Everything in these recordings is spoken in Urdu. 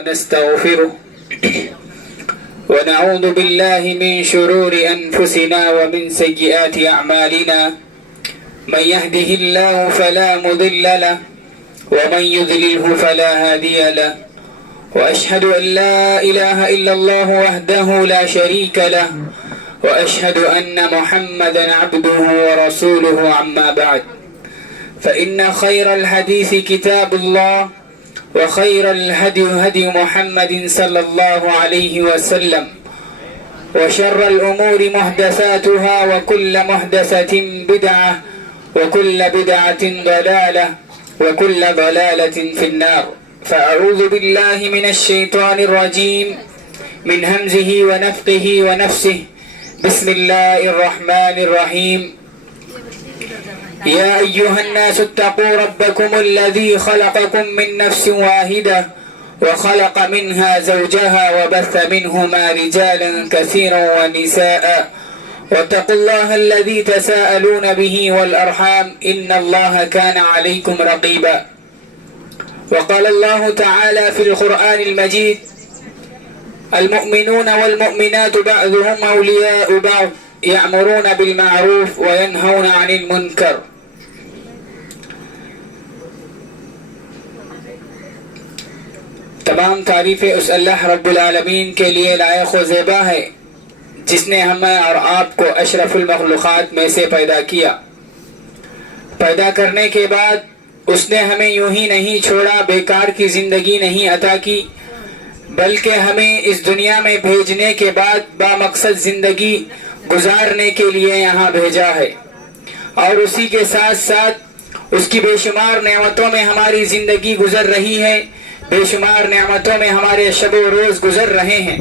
ونستغفره ونعوذ بالله من شرور أنفسنا ومن سيئات أعمالنا من يهده الله فلا مضل له ومن يضلله فلا هادي له وأشهد أن لا إله إلا الله وحده لا شريك له وأشهد أن محمدا عبده ورسوله عما بعد فإن خير الحديث كتاب الله وخير الهدي هدي محمد صلى الله عليه وسلم وشر الأمور محدثاتها وكل محدثة بدعة وكل بدعة ضلالة وكل ضلالة في النار فأعوذ بالله من الشيطان الرجيم من همزه ونفخه ونفسه بسم الله الرحمن الرحيم يا أيها الناس اتقوا ربكم الذي خلقكم من نفس واحدة وخلق منها زوجها وبث منهما رجالا كثيرا ونساء واتقوا الله الذي تساءلون به والأرحام إن الله كان عليكم رقيبا وقال الله تعالى في القرآن المجيد المؤمنون والمؤمنات بعضهم أولياء بعض يأمرون بالمعروف وينهون عن المنكر تمام تعریفیں اس اللہ رب العالمین کے لیے لائق و زیبا ہے جس نے ہمیں اور آپ کو اشرف المخلوقات میں سے پیدا کیا. پیدا کرنے کے بعد اس نے ہمیں یوں ہی نہیں چھوڑا، بیکار کی زندگی نہیں عطا کی، بلکہ ہمیں اس دنیا میں بھیجنے کے بعد بامقصد زندگی گزارنے کے لیے یہاں بھیجا ہے، اور اسی کے ساتھ ساتھ اس کی بے شمار نعمتوں میں ہماری زندگی گزر رہی ہے، بے شمار نعمتوں میں ہمارے شب و روز گزر رہے ہیں.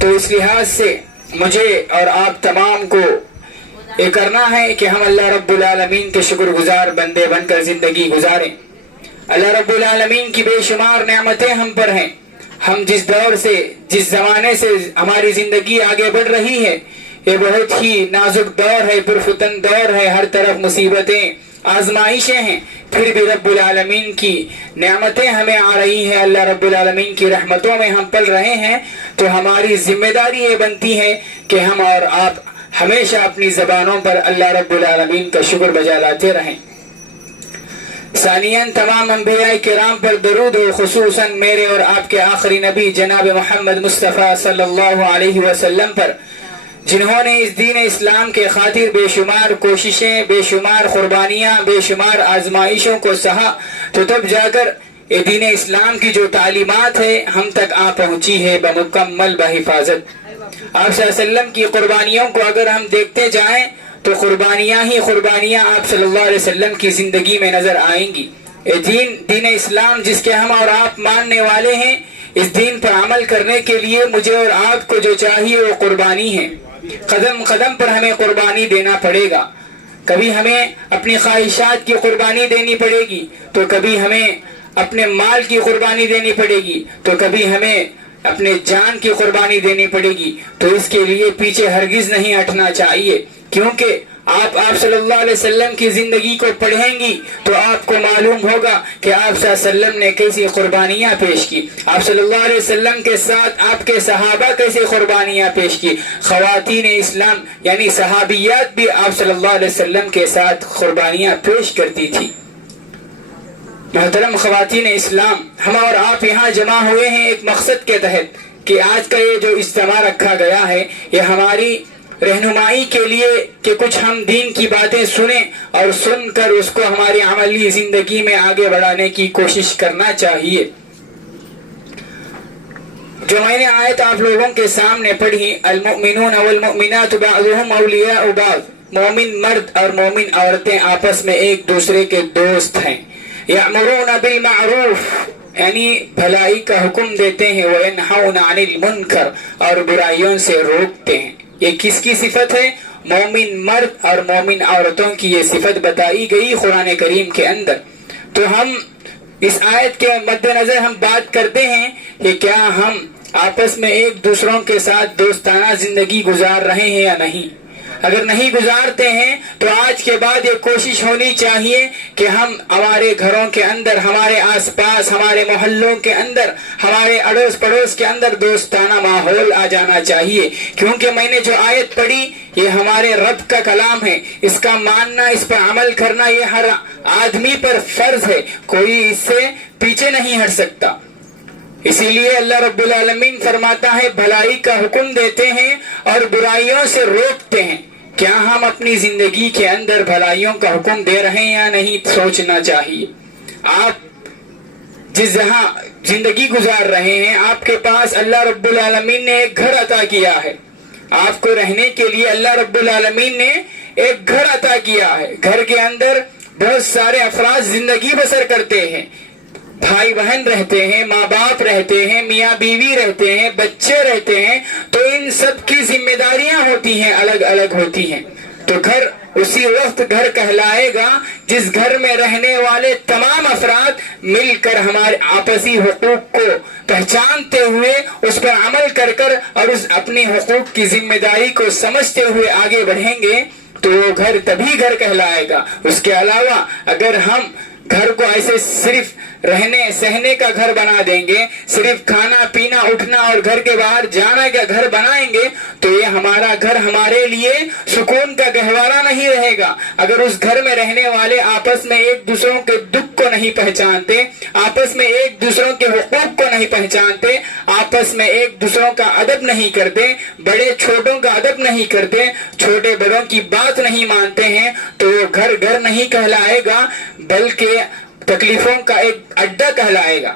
تو اس لحاظ سے مجھے اور آپ تمام کو یہ کرنا ہے کہ ہم اللہ رب العالمین کے شکر گزار بندے بن کر زندگی گزاریں. اللہ رب العالمین کی بے شمار نعمتیں ہم پر ہیں. ہم جس دور سے، جس زمانے سے ہماری زندگی آگے بڑھ رہی ہے، یہ بہت ہی نازک دور ہے، پرفتن دور ہے، ہر طرف مصیبتیں، آزمائشیں ہیں، پھر بھی رب العالمین کی نعمتیں ہمیں آ رہی ہیں، اللہ رب العالمین کی رحمتوں میں ہم پل رہے ہیں. تو ہماری ذمہ داری یہ بنتی ہے کہ ہم اور آپ ہمیشہ اپنی زبانوں پر اللہ رب العالمین کا شکر بجا لاتے رہیں. ثانیاً تمام انبیاء کرام پر درود و خصوصاً میرے اور آپ کے آخری نبی جناب محمد مصطفیٰ صلی اللہ علیہ وسلم پر، جنہوں نے اس دین اسلام کے خاطر بے شمار کوششیں، بے شمار قربانیاں، بے شمار آزمائشوں کو سہا، تو تب جا کر یہ دین اسلام کی جو تعلیمات ہے ہم تک آ پہنچی ہے بمکمل بحفاظت. آپ صلی اللہ علیہ وسلم کی قربانیوں کو اگر ہم دیکھتے جائیں تو قربانیاں ہی قربانیاں آپ صلی اللہ علیہ وسلم کی زندگی میں نظر آئیں گی. یہ دین اسلام جس کے ہم اور آپ ماننے والے ہیں، اس دین پر عمل کرنے کے لیے مجھے اور آپ کو جو چاہیے وہ قربانی ہے. قدم قدم پر ہمیں قربانی دینا پڑے گا. کبھی ہمیں اپنی خواہشات کی قربانی دینی پڑے گی، تو کبھی ہمیں اپنے مال کی قربانی دینی پڑے گی، تو کبھی ہمیں اپنے جان کی قربانی دینی پڑے گی. تو اس کے لیے پیچھے ہرگز نہیں ہٹنا چاہیے، کیونکہ آپ صلی اللہ علیہ وسلم کی زندگی کو پڑھیں گی تو آپ کو معلوم ہوگا کہ آپ صلی اللہ علیہ وسلم نے کیسی قربانیاں پیش کی. آپ صلی اللہ علیہ وسلم کے ساتھ آپ کے صحابہ کیسے قربانیاں پیش کی. خواتین اسلام یعنی صحابیات بھی آپ صلی اللہ علیہ وسلم کے ساتھ قربانیاں پیش کرتی تھی. محترم خواتین اسلام، ہم اور آپ یہاں جمع ہوئے ہیں ایک مقصد کے تحت کہ آج کا یہ جو اجتماع رکھا گیا ہے یہ ہماری رہنمائی کے لیے کہ کچھ ہم دین کی باتیں سنیں اور سن کر اس کو ہماری عملی زندگی میں آگے بڑھانے کی کوشش کرنا چاہیے. جو میں نے آیت آپ لوگوں کے سامنے پڑھی، المؤمنون والمؤمنات بعضهم اولیاء بعض، مومن مرد اور مومن عورتیں آپس میں ایک دوسرے کے دوست ہیں. یأمرون بالمعروف یعنی بھلائی کا حکم دیتے ہیں، وینہون عن المنکر اور برائیوں سے روکتے ہیں. یہ کس کی صفت ہے؟ مومن مرد اور مومن عورتوں کی یہ صفت بتائی گئی قرآن کریم کے اندر. تو ہم اس آیت کے مد نظر ہم بات کرتے ہیں کہ کیا ہم آپس میں ایک دوسروں کے ساتھ دوستانہ زندگی گزار رہے ہیں یا نہیں. اگر نہیں گزارتے ہیں تو آج کے بعد یہ کوشش ہونی چاہیے کہ ہم ہمارے گھروں کے اندر، ہمارے آس پاس، ہمارے محلوں کے اندر، ہمارے اڑوس پڑوس کے اندر دوستانہ ماحول آ جانا چاہیے، کیونکہ میں نے جو آیت پڑھی یہ ہمارے رب کا کلام ہے، اس کا ماننا، اس پر عمل کرنا یہ ہر آدمی پر فرض ہے، کوئی اس سے پیچھے نہیں ہٹ سکتا۔ اسی لیے اللہ رب العالمین فرماتا ہے بھلائی کا حکم دیتے ہیں اور برائیوں سے روکتے ہیں۔ کیا ہم اپنی زندگی کے اندر بھلائیوں کا حکم دے رہے ہیں یا نہیں، سوچنا چاہیے۔ آپ جس جہاں زندگی گزار رہے ہیں، آپ کے پاس اللہ رب العالمین نے ایک گھر عطا کیا ہے، آپ کو رہنے کے لیے اللہ رب العالمین نے ایک گھر عطا کیا ہے۔ گھر کے اندر بہت سارے افراد زندگی بسر کرتے ہیں، بھائی بہن رہتے ہیں، ماں باپ رہتے ہیں، میاں بیوی رہتے ہیں، بچے رہتے ہیں، تو ان سب کی ذمہ داریاں ہوتی ہیں، الگ الگ ہوتی ہیں۔ تو گھر اسی وقت گھر کہلائے گا جس گھر میں رہنے والے تمام افراد مل کر ہمارے آپسی حقوق کو پہچانتے ہوئے اس پر عمل کر اور اس اپنی حقوق کی ذمہ داری کو سمجھتے ہوئے آگے بڑھیں گے تو وہ گھر تبھی گھر کہلائے گا۔ اس کے علاوہ اگر ہم گھر کو ایسے صرف رہنے سہنے کا گھر بنا دیں گے، صرف کھانا پینا اٹھنا اور گھر کے باہر جانا کا گھر بنائیں گے تو یہ ہمارا گھر ہمارے لیے سکون کا گہوارہ نہیں رہے گا۔ اگر اس گھر میں رہنے والے آپس میں ایک دوسروں کے دکھ کو نہیں پہچانتے، آپس میں ایک دوسروں کے حقوق کو نہیں پہچانتے، آپس میں ایک دوسروں کا ادب نہیں کرتے، بڑے چھوٹوں کا ادب نہیں کرتے، چھوٹے بڑوں کی بات نہیں مانتے ہیں، تو وہ گھر گھر نہیں کہلائے گا بلکہ تکلیفوں کا ایک اڈا کہلائے گا۔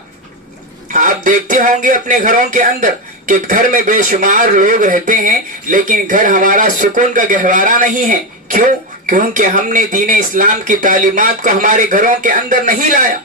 آپ دیکھتے ہوں گے اپنے گھروں کے اندر کہ گھر میں بے شمار لوگ رہتے ہیں لیکن گھر ہمارا سکون کا گہوارہ نہیں ہے۔ کیوں؟ کیونکہ ہم نے دین اسلام کی تعلیمات کو ہمارے گھروں کے اندر نہیں لایا،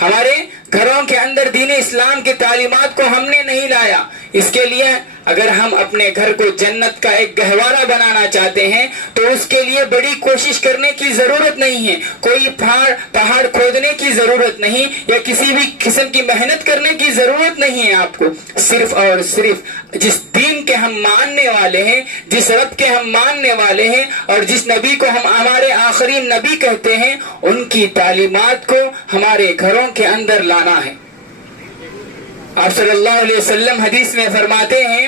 ہمارے گھروں کے اندر دین اسلام کی تعلیمات کو ہم نے نہیں لایا۔ اس کے لیے اگر ہم اپنے گھر کو جنت کا ایک گہوارہ بنانا چاہتے ہیں تو اس کے لیے بڑی کوشش کرنے کی ضرورت نہیں ہے، کوئی پہاڑ کھودنے کی ضرورت نہیں یا کسی بھی قسم کی محنت کرنے کی ضرورت نہیں ہے۔ آپ کو صرف اور صرف جس دین کے ہم ماننے والے ہیں، جس رب کے ہم ماننے والے ہیں اور جس نبی کو ہم ہمارے آخری نبی کہتے ہیں، ان کی تعلیمات کو ہمارے گھروں کے اندر لانا ہے۔ آپ صلی اللہ علیہ وسلم حدیث میں فرماتے ہیں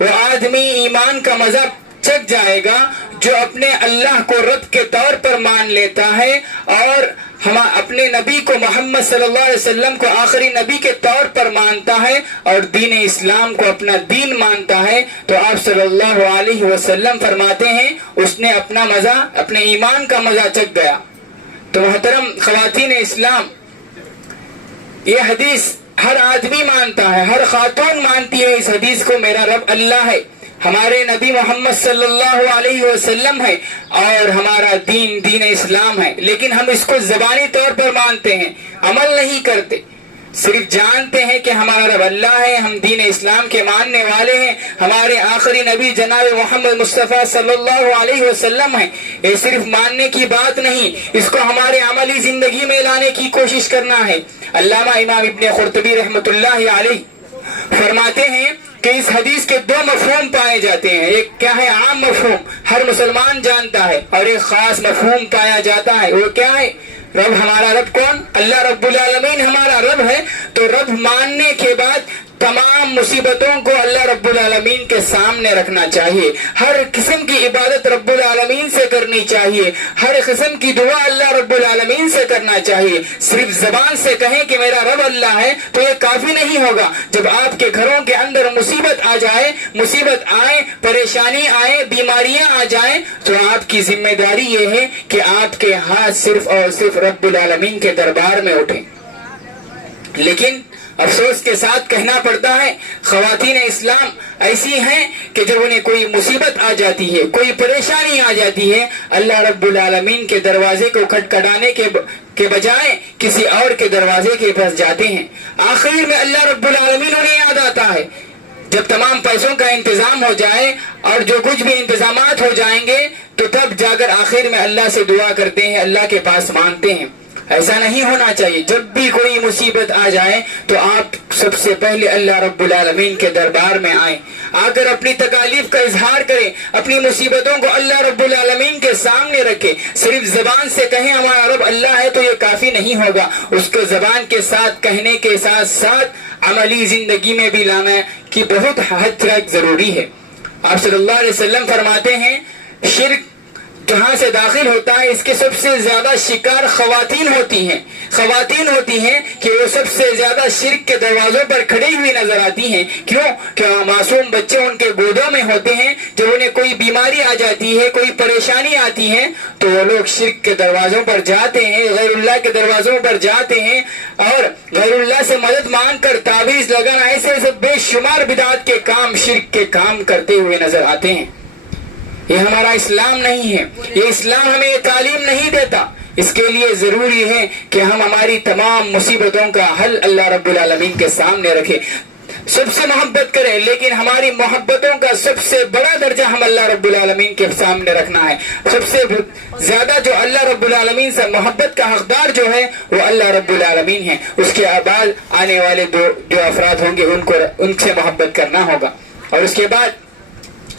وہ آدمی ایمان کا مزہ چکھ جائے گا جو اپنے اللہ کو رب کے طور پر مان لیتا ہے اور ہم اپنے نبی کو محمد صلی اللہ علیہ وسلم کو آخری نبی کے طور پر مانتا ہے اور دین اسلام کو اپنا دین مانتا ہے۔ تو آپ صلی اللہ علیہ وسلم فرماتے ہیں اس نے اپنا مزہ، اپنے ایمان کا مزہ چکھ گیا۔ تو محترم خواتین اسلام، یہ حدیث ہر آدمی مانتا ہے، ہر خاتون مانتی ہے اس حدیث کو، میرا رب اللہ ہے، ہمارے نبی محمد صلی اللہ علیہ وسلم ہے اور ہمارا دین دین اسلام ہے، لیکن ہم اس کو زبانی طور پر مانتے ہیں، عمل نہیں کرتے، صرف جانتے ہیں کہ ہمارا رب اللہ ہے، ہم دین اسلام کے ماننے والے ہیں، ہمارے آخری نبی جناب محمد مصطفیٰ صلی اللہ علیہ وسلم ہیں۔ یہ صرف ماننے کی بات نہیں، اس کو ہمارے عملی زندگی میں لانے کی کوشش کرنا ہے۔ علامہ امام ابن قرطبی رحمۃ اللہ علیہ فرماتے ہیں کہ اس حدیث کے دو مفہوم پائے جاتے ہیں، ایک کیا ہے؟ عام مفہوم، ہر مسلمان جانتا ہے، اور ایک خاص مفہوم پایا جاتا ہے، وہ کیا ہے؟ رب، ہمارا رب کون؟ اللہ رب العالمین ہمارا رب ہے۔ تو رب ماننے کے بعد تمام مصیبتوں کو اللہ رب العالمین کے سامنے رکھنا چاہیے، ہر قسم کی عبادت رب العالمین سے کرنی چاہیے، ہر قسم کی دعا اللہ رب العالمین سے کرنا چاہیے۔ صرف زبان سے کہیں کہ میرا رب اللہ ہے تو یہ کافی نہیں ہوگا۔ جب آپ کے گھروں کے اندر مصیبت آ جائے، مصیبت آئے، پریشانی آئے، بیماریاں آ جائیں، تو آپ کی ذمہ داری یہ ہے کہ آپ کے ہاتھ صرف اور صرف رب العالمین کے دربار میں اٹھیں۔ لیکن افسوس کے ساتھ کہنا پڑتا ہے خواتین اسلام ایسی ہیں کہ جب انہیں کوئی مصیبت آ جاتی ہے، کوئی پریشانی آ جاتی ہے، اللہ رب العالمین کے دروازے کو کھٹکھٹانے کے بجائے کسی اور کے دروازے کے پاس جاتے ہیں۔ آخر میں اللہ رب العالمین انہیں یاد آتا ہے جب تمام پیسوں کا انتظام ہو جائے اور جو کچھ بھی انتظامات ہو جائیں گے، تو تب جا کر آخر میں اللہ سے دعا کرتے ہیں، اللہ کے پاس مانگتے ہیں۔ ایسا نہیں ہونا چاہیے. جب بھی کوئی مصیبت آ جائے تو آپ سب سے پہلے اللہ رب العالمین کے دربار میں آئیں, آ کر اپنی تکالیف کا اظہار کریں, اپنی مصیبتوں کو اللہ رب العالمین کے سامنے رکھیں. صرف زبان سے کہیں ہمارا رب اللہ ہے تو یہ کافی نہیں ہوگا, اس کو زبان کے ساتھ کہنے کے ساتھ ساتھ عملی زندگی میں بھی لانا کی بہت حد تک ضروری ہے. آپ صلی اللہ علیہ وسلم فرماتے ہیں شرک جہاں سے داخل ہوتا ہے اس کے سب سے زیادہ شکار خواتین ہوتی ہیں کہ وہ سب سے زیادہ شرک کے دروازوں پر کھڑی ہوئی نظر آتی ہیں. کیوں؟ کہ معصوم بچے ان کے گودوں میں ہوتے ہیں, جب انہیں کوئی بیماری آ جاتی ہے, کوئی پریشانی آتی ہے تو وہ لوگ شرک کے دروازوں پر جاتے ہیں, غیر اللہ کے دروازوں پر جاتے ہیں اور غیر اللہ سے مدد مانگ کر تعویذ لگانا, ایسے بے شمار بدعت کے کام, شرک کے کام کرتے ہوئے نظر آتے ہیں. یہ ہمارا اسلام نہیں ہے, یہ اسلام ہمیں یہ تعلیم نہیں دیتا. اس کے لیے ضروری ہے کہ ہم ہماری تمام مصیبتوں کا حل اللہ رب العالمین کے سامنے رکھیں, سب سے محبت کریں, لیکن ہماری محبتوں کا سب سے بڑا درجہ ہم اللہ رب العالمین کے سامنے رکھنا ہے. سب سے زیادہ جو اللہ رب العالمین سے محبت کا حقدار جو ہے وہ اللہ رب العالمین ہے. اس کے بعد آنے والے جو افراد ہوں گے ان سے محبت کرنا ہوگا. اور اس کے بعد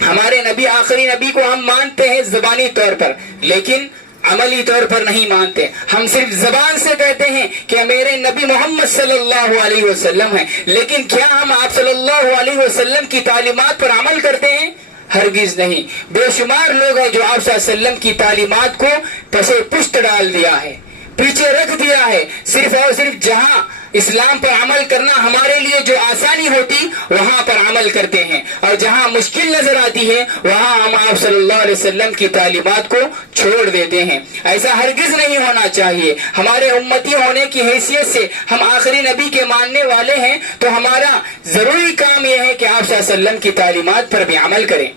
ہمارے نبی, آخری نبی کو ہم مانتے ہیں زبانی طور پر, لیکن عملی طور پر نہیں مانتے. ہم صرف زبان سے کہتے ہیں کہ میرے نبی محمد صلی اللہ علیہ وسلم ہیں, لیکن کیا ہم آپ صلی اللہ علیہ وسلم کی تعلیمات پر عمل کرتے ہیں؟ ہرگز نہیں. بے شمار لوگ ہیں جو آپ صلی اللہ علیہ وسلم کی تعلیمات کو پسے پشت ڈال دیا ہے, پیچھے رکھ دیا ہے. صرف اور صرف جہاں اسلام پر عمل کرنا ہمارے لیے جو آسانی ہوتی وہاں پر عمل کرتے ہیں, اور جہاں مشکل نظر آتی ہے وہاں ہم آپ صلی اللہ علیہ وسلم کی تعلیمات کو چھوڑ دیتے ہیں. ایسا ہرگز نہیں ہونا چاہیے. ہمارے امتی ہونے کی حیثیت سے ہم آخری نبی کے ماننے والے ہیں تو ہمارا ضروری کام یہ ہے کہ آپ صلی اللہ علیہ وسلم کی تعلیمات پر بھی عمل کریں.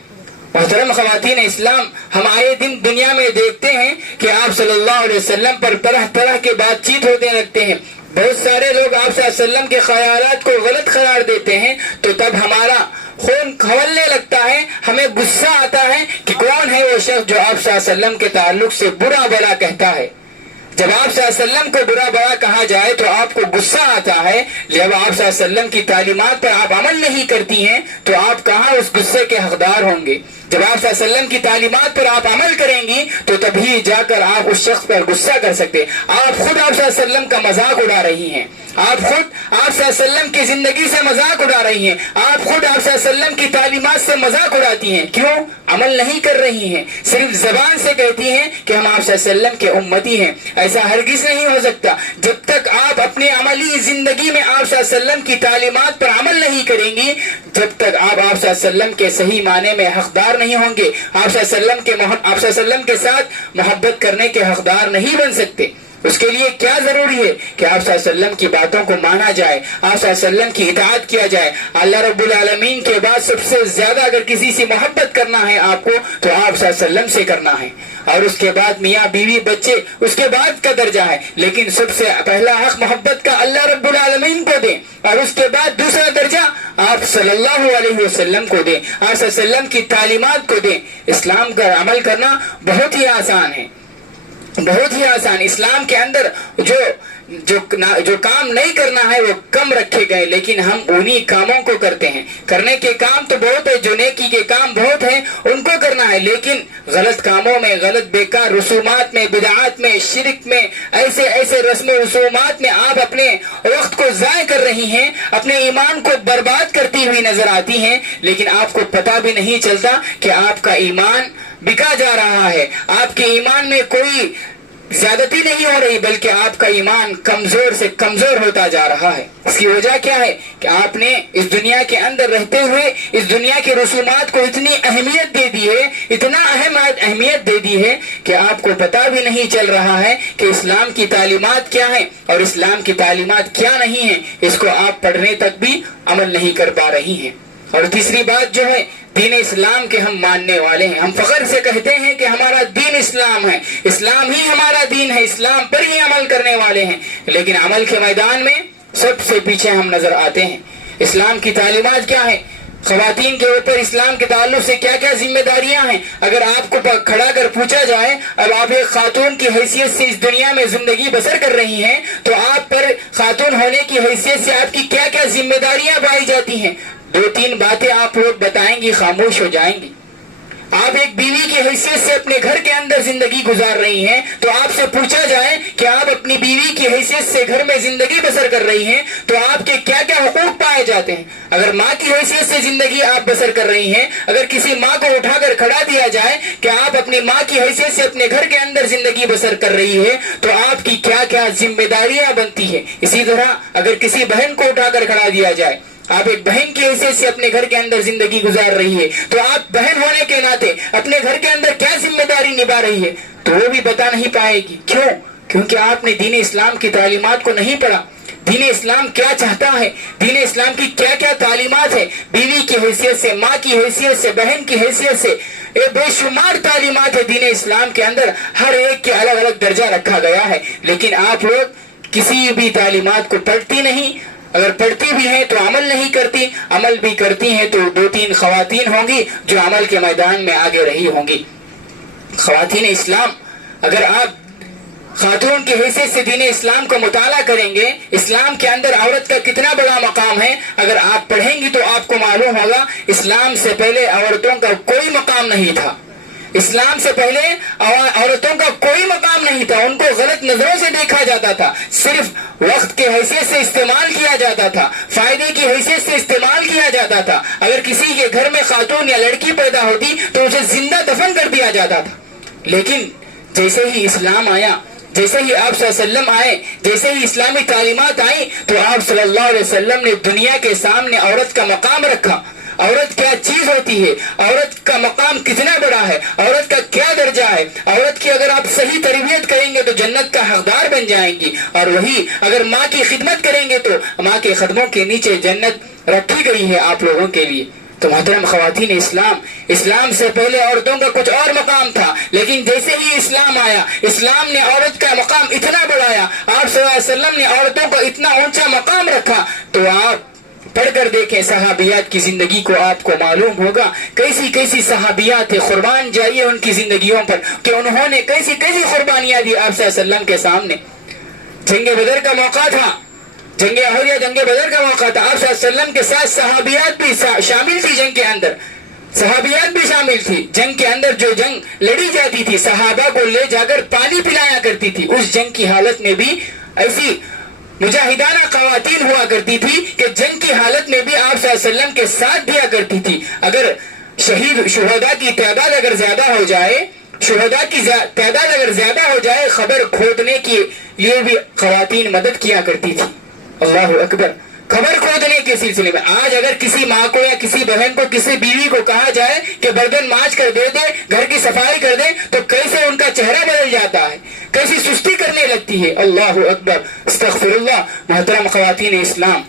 محترم خواتین اسلام, ہم آئے دن دنیا میں دیکھتے ہیں کہ آپ صلی اللہ علیہ وسلم پر طرح طرح کے بات چیت ہوتے رہتے ہیں. بہت سارے لوگ آپ صلی اللہ علیہ وسلم کے خیالات کو غلط قرار دیتے ہیں تو تب ہمارا خون کھولنے لگتا ہے, ہمیں غصہ آتا ہے کہ کون ہے وہ شخص جو آپ صلی اللہ علیہ وسلم کے تعلق سے برا بھلا کہتا ہے. جب آپ صلی اللہ علیہ وسلم کو برا بھلا کہا جائے تو آپ کو غصہ آتا ہے. جب آپ صلی اللہ علیہ وسلم کی تعلیمات پر آپ عمل نہیں کرتی ہیں تو آپ کہاں اس غصے کے حقدار ہوں گے. جب آپ صلی اللہ علیہ وسلم کی تعلیمات پر آپ عمل کریں گی تو تبھی جا کر آپ اس شخص پر غصہ کر سکتے. آپ خود آپ صلی اللہ علیہ وسلم کا مذاق اڑا رہی ہیں, آپ خود آپ صلی اللہ علیہ وسلم کی زندگی سے مذاق اڑا رہی ہیں, آپ خود آپ صلی اللہ علیہ وسلم کی تعلیمات سے مذاق اڑاتی ہیں. کیوں؟ عمل نہیں کر رہی ہیں, صرف زبان سے کہتی ہیں کہ ہم آپ صلی اللہ علیہ وسلم کے امتی ہیں. ایسا ہرگز نہیں ہو سکتا. جب تک آپ اپنی عملی زندگی میں آپ صلی اللہ علیہ وسلم کی تعلیمات پر عمل نہیں کریں گی, جب تک آپ صلی اللہ علیہ وسلم کے صحیح معنی میں حقدار نہیں ہوں گے, آپ صلی اللہ علیہ وسلم کے ساتھ محبت کرنے کے حقدار نہیں بن سکتے. اس کے لیے کیا ضروری ہے کہ آپ صلی اللہ علیہ وسلم کی باتوں کو مانا جائے, آپ صلی اللہ علیہ وسلم کی اطاعت کیا جائے. اللہ رب العالمین کے بعد سب سے زیادہ اگر کسی سے محبت کرنا ہے آپ کو تو آپ صلی اللہ علیہ وسلم سے کرنا ہے, اور اس کے بعد میاں بیوی بچے اس کے بعد کا درجہ ہے. لیکن سب سے پہلا حق محبت کا اللہ رب العالمین کو دیں, اور اس کے بعد دوسرا درجہ آپ صلی اللہ علیہ وسلم کو دیں, آپ صلی اللہ علیہ وسلم کی تعلیمات کو دیں. اسلام کا عمل کرنا بہت ہی آسان ہے, بہت ہی آسان. اسلام کے اندر جو کام نہیں کرنا ہے وہ کم رکھے گئے, لیکن ہم انہی کاموں کو کرتے ہیں. کرنے کے کام تو بہت ہے, جو نیکی کے کام بہت ہیں ان کو کرنا ہے, لیکن غلط کاموں میں, غلط بیکار رسومات میں, بدعات میں, شرک میں, ایسے رسم و رسومات میں آپ اپنے وقت کو ضائع کر رہی ہیں, اپنے ایمان کو برباد کرتی ہوئی نظر آتی ہیں, لیکن آپ کو پتہ بھی نہیں چلتا کہ آپ کا ایمان بکا جا رہا ہے. آپ کے ایمان میں کوئی زیادتی نہیں ہو رہی, بلکہ آپ کا ایمان کمزور سے کمزور ہوتا جا رہا ہے. اس کی وجہ کیا ہے کہ آپ نے اس دنیا کے اندر رہتے ہوئے اس دنیا کے رسومات کو اتنی اہمیت دے دی ہے, اتنا اہمیت دے دی ہے کہ آپ کو پتہ بھی نہیں چل رہا ہے کہ اسلام کی تعلیمات کیا ہیں اور اسلام کی تعلیمات کیا نہیں ہیں. اس کو آپ پڑھنے تک بھی عمل نہیں کر پا رہی ہیں. اور تیسری بات جو ہے, دین اسلام کے ہم ماننے والے ہیں, ہم فخر سے کہتے ہیں کہ ہمارا دین اسلام ہے, اسلام ہی ہمارا دین ہے, اسلام پر ہی عمل کرنے والے ہیں, لیکن عمل کے میدان میں سب سے پیچھے ہم نظر آتے ہیں. اسلام کی تعلیمات کیا ہے؟ خواتین کے اوپر اسلام کے تعلق سے کیا کیا ذمہ داریاں ہیں. اگر آپ کو کھڑا کر پوچھا جائے اب آپ ایک خاتون کی حیثیت سے اس دنیا میں زندگی بسر کر رہی ہیں تو آپ پر خاتون ہونے کی حیثیت سے آپ کی کیا کیا ذمہ داریاں پائی جاتی ہیں. 2-3 باتیں آپ لوگ بتائیں گی خاموش ہو جائیں گی. آپ ایک بیوی کی حیثیت سے اپنے گھر کے اندر زندگی گزار رہی ہیں تو آپ سے پوچھا جائے کہ آپ اپنی بیوی کی حیثیت سے گھر میں زندگی بسر کر رہی ہیں تو آپ کے کیا کیا حقوق پائے جاتے ہیں. اگر ماں کی حیثیت سے زندگی آپ بسر کر رہی ہیں, اگر کسی ماں کو اٹھا کر کھڑا دیا جائے کہ آپ اپنی ماں کی حیثیت سے اپنے گھر کے اندر زندگی بسر کر رہی ہے تو آپ کی کیا کیا ذمہ داریاں بنتی ہے. اسی طرح اگر کسی بہن کو اٹھا کر کھڑا دیا جائے, آپ ایک بہن کی حیثیت سے اپنے گھر کے اندر زندگی گزار رہی ہے تو آپ بہن ہونے کے ناطے اپنے گھر کے اندر کیا ذمہ داری نبھا رہی ہے تو وہ بھی بتا نہیں پائے گی. کیوں؟ کیونکہ آپ نے دین اسلام کی تعلیمات کو نہیں پڑھا. دین اسلام کیا چاہتا ہے, دین اسلام کی کیا کیا تعلیمات ہے, بیوی کی حیثیت سے, ماں کی حیثیت سے, بہن کی حیثیت سے ایک بے شمار تعلیمات ہے دین اسلام کے اندر. ہر ایک کے الگ الگ درجہ رکھا گیا ہے, لیکن آپ لوگ کسی بھی تعلیمات کو پڑھتی نہیں. اگر پڑھتی بھی ہیں تو عمل نہیں کرتی, عمل بھی کرتی ہیں تو 2-3 خواتین ہوں گی جو عمل کے میدان میں آگے رہی ہوں گی. خواتین اسلام, اگر آپ خاتون کی حیثیت سے دین اسلام کو مطالعہ کریں گے, اسلام کے اندر عورت کا کتنا بڑا مقام ہے, اگر آپ پڑھیں گی تو آپ کو معلوم ہوگا اسلام سے پہلے عورتوں کا کوئی مقام نہیں تھا. اسلام سے پہلے عورتوں کا کوئی مقام نہیں تھا. ان کو غلط نظروں سے دیکھا جاتا تھا, صرف وقت کی حیثیت سے استعمال کیا جاتا تھا, فائدے کی حیثیت سے استعمال کیا جاتا تھا. اگر کسی کے گھر میں خاتون یا لڑکی پیدا ہوتی تو اسے زندہ دفن کر دیا جاتا تھا. لیکن جیسے ہی اسلام آیا, جیسے ہی آپ صلی اللہ علیہ وسلم آئے, جیسے ہی اسلامی تعلیمات آئیں تو آپ صلی اللہ علیہ وسلم نے دنیا کے سامنے عورت کا مقام رکھا. عورت کیا چیز ہوتی ہے, عورت کا مقام کتنا بڑا ہے, عورت کا کیا درجہ ہے. عورت کی اگر آپ صحیح تربیت کریں گے تو جنت کا حقدار بن جائیں گی, اور وہی اگر ماں کی خدمت کریں گے تو ماں کے قدموں کے نیچے جنت رکھی گئی ہے آپ لوگوں کے لیے. تو محترم خواتین اسلام, اسلام سے پہلے عورتوں کا کچھ اور مقام تھا, لیکن جیسے ہی اسلام آیا اسلام نے عورت کا مقام اتنا بڑھایا, آپ صلی اللہ علیہ وسلم نے عورتوں کو اتنا اونچا مقام رکھا. تو آپ پڑھ کر دیکھیں صحابیات کی زندگی کو, آپ کو معلوم ہوگا کیسی کیسی صحابیات تھے. قربان جائیے ان کی زندگیوں پر کہ انہوں نے کیسی کیسی قربانیاں دی آپ صلی اللہ علیہ وسلم کے سامنے. جنگ بدر کا موقع تھا, جنگ احد یا جنگ بدر کا موقع تھا, آپ صلی اللہ علیہ وسلم کے ساتھ صحابیات بھی شامل تھی. جنگ کے اندر صحابیات بھی شامل تھی. جنگ کے اندر جو جنگ لڑی جاتی تھی صحابہ کو لے جا کر پانی پلایا کرتی تھی. اس جنگ کی حالت میں بھی ایسی مجاہدانہ خواتین ہوا کرتی تھی کہ جنگ کی حالت میں بھی آپ صلی اللہ علیہ وسلم کے ساتھ دیا کرتی تھی. اگر شہداء کی تعداد اگر زیادہ ہو جائے, شہداء کی تعداد اگر زیادہ ہو جائے, خبر کھودنے کے لیے بھی خواتین مدد کیا کرتی تھی. اللہ اکبر. خبر کھودنے کے سلسلے میں آج اگر کسی ماں کو یا کسی بہن کو, کسی بیوی کو کہا جائے کہ برتن مانج کر دے دے, گھر کی صفائی کر دے, تو کیسے ان کا چہرہ بدل جاتا ہے, کیسی سستی کرنے لگتی ہے. اللہ اکبر, استغفر اللہ. محترم خواتین اسلام,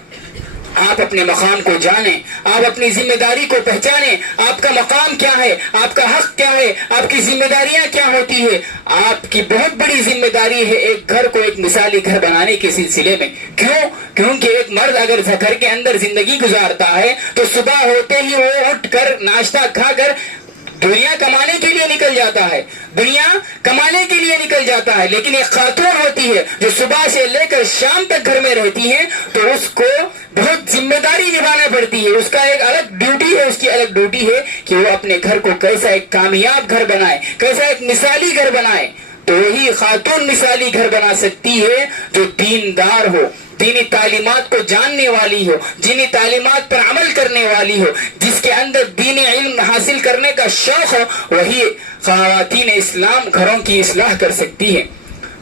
آپ اپنے مقام کو جانیں, آپ اپنی ذمہ داری کو پہچانیں. آپ کا مقام کیا ہے, آپ کا حق کیا ہے, آپ کی ذمہ داریاں کیا ہوتی ہے. آپ کی بہت بڑی ذمہ داری ہے ایک گھر کو ایک مثالی گھر بنانے کے سلسلے میں. کیوں؟ کیونکہ ایک مرد اگر گھر کے اندر زندگی گزارتا ہے تو صبح ہوتے ہی وہ اٹھ کر ناشتہ کھا کر دنیا کمانے کے لیے نکل جاتا ہے, دنیا کمانے کے لیے نکل جاتا ہے. لیکن ایک خاتون ہوتی ہے جو صبح سے لے کر شام تک گھر میں رہتی ہے تو اس کو بہت ذمہ داری نبھانا پڑتی ہے. اس کا ایک الگ ڈیوٹی ہے, اس کی الگ ڈیوٹی ہے کہ وہ اپنے گھر کو کیسا ایک کامیاب گھر بنائے, کیسا ایک مثالی گھر بنائے. تو وہی خاتون مثالی گھر بنا سکتی ہے جو دیندار ہو, دینی تعلیمات کو جاننے والی ہو, دینی تعلیمات پر عمل کرنے والی ہو, جس کے اندر دینی علم حاصل کرنے کا شوق ہو. وہی خواتین اسلام گھروں کی اصلاح کر سکتی ہے.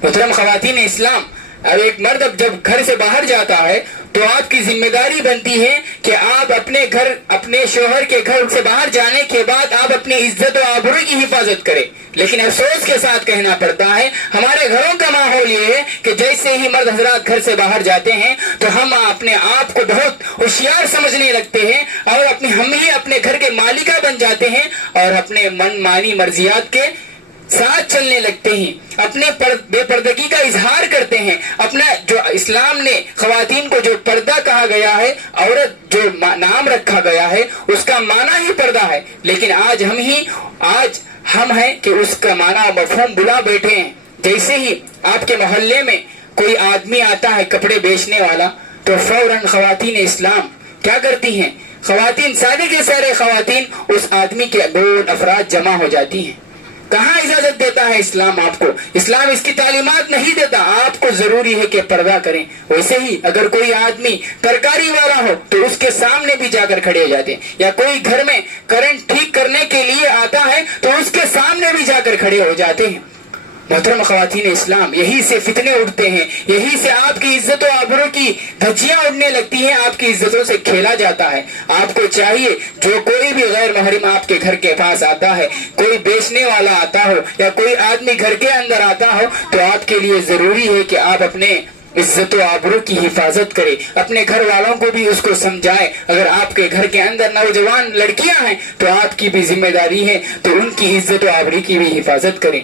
محترم خواتین اسلام, اب ایک مرد اب جب گھر سے باہر جاتا ہے تو آپ کی ذمہ داری بنتی ہے کہ آپ اپنے گھر, اپنے شوہر کے گھر سے باہر جانے کے بعد آپ اپنی عزت و آبرو کی حفاظت کریں. لیکن افسوس کے ساتھ کہنا پڑتا ہے ہمارے گھروں کا ماحول یہ ہے کہ جیسے ہی مرد حضرات گھر سے باہر جاتے ہیں تو ہم اپنے آپ کو بہت ہوشیار سمجھنے لگتے ہیں اور ہم ہی اپنے گھر کے مالکہ بن جاتے ہیں اور اپنے من مانی مرضیات کے ساتھ چلنے لگتے ہیں, اپنے بے پردگی کا اظہار کرتے ہیں. اپنا جو اسلام نے خواتین کو جو پردہ کہا گیا ہے, عورت جو نام رکھا گیا ہے اس کا معنی ہی پردہ ہے، لیکن آج ہم ہیں کہ اس کا معنی مفہوم بلا بیٹھے ہیں۔ جیسے ہی آپ کے محلے میں کوئی آدمی آتا ہے کپڑے بیچنے والا تو فوراً خواتین اسلام کیا کرتی ہیں؟ خواتین سارے کے سارے خواتین اس آدمی کے دو افراد جمع ہو جاتی ہیں۔ کہاں اجازت دیتا ہے اسلام آپ کو؟ اسلام اس کی تعلیمات نہیں دیتا، آپ کو ضروری ہے کہ پردہ کریں۔ ویسے ہی اگر کوئی آدمی ترکاری والا ہو تو اس کے سامنے بھی جا کر کھڑے ہو جاتے ہیں، یا کوئی گھر میں کرنٹ ٹھیک کرنے کے لیے آتا ہے تو اس کے سامنے بھی جا کر کھڑے ہو جاتے ہیں۔ محترم خواتین اسلام، یہی سے فتنے اٹھتے ہیں، یہی سے آپ کی عزت و آبرو کی دھجیاں اڑنے لگتی ہیں، آپ کی عزتوں سے کھیلا جاتا ہے۔ آپ کو چاہیے جو کوئی بھی غیر محرم آپ کے گھر کے پاس آتا ہے، کوئی بیچنے والا آتا ہو یا کوئی آدمی گھر کے اندر آتا ہو، تو آپ کے لیے ضروری ہے کہ آپ اپنے عزت و آبرو کی حفاظت کرے، اپنے گھر والوں کو بھی اس کو سمجھائے۔ اگر آپ کے گھر کے اندر نوجوان لڑکیاں ہیں تو آپ کی بھی ذمہ داری ہے تو ان کی عزت و آبرو کی بھی حفاظت کریں۔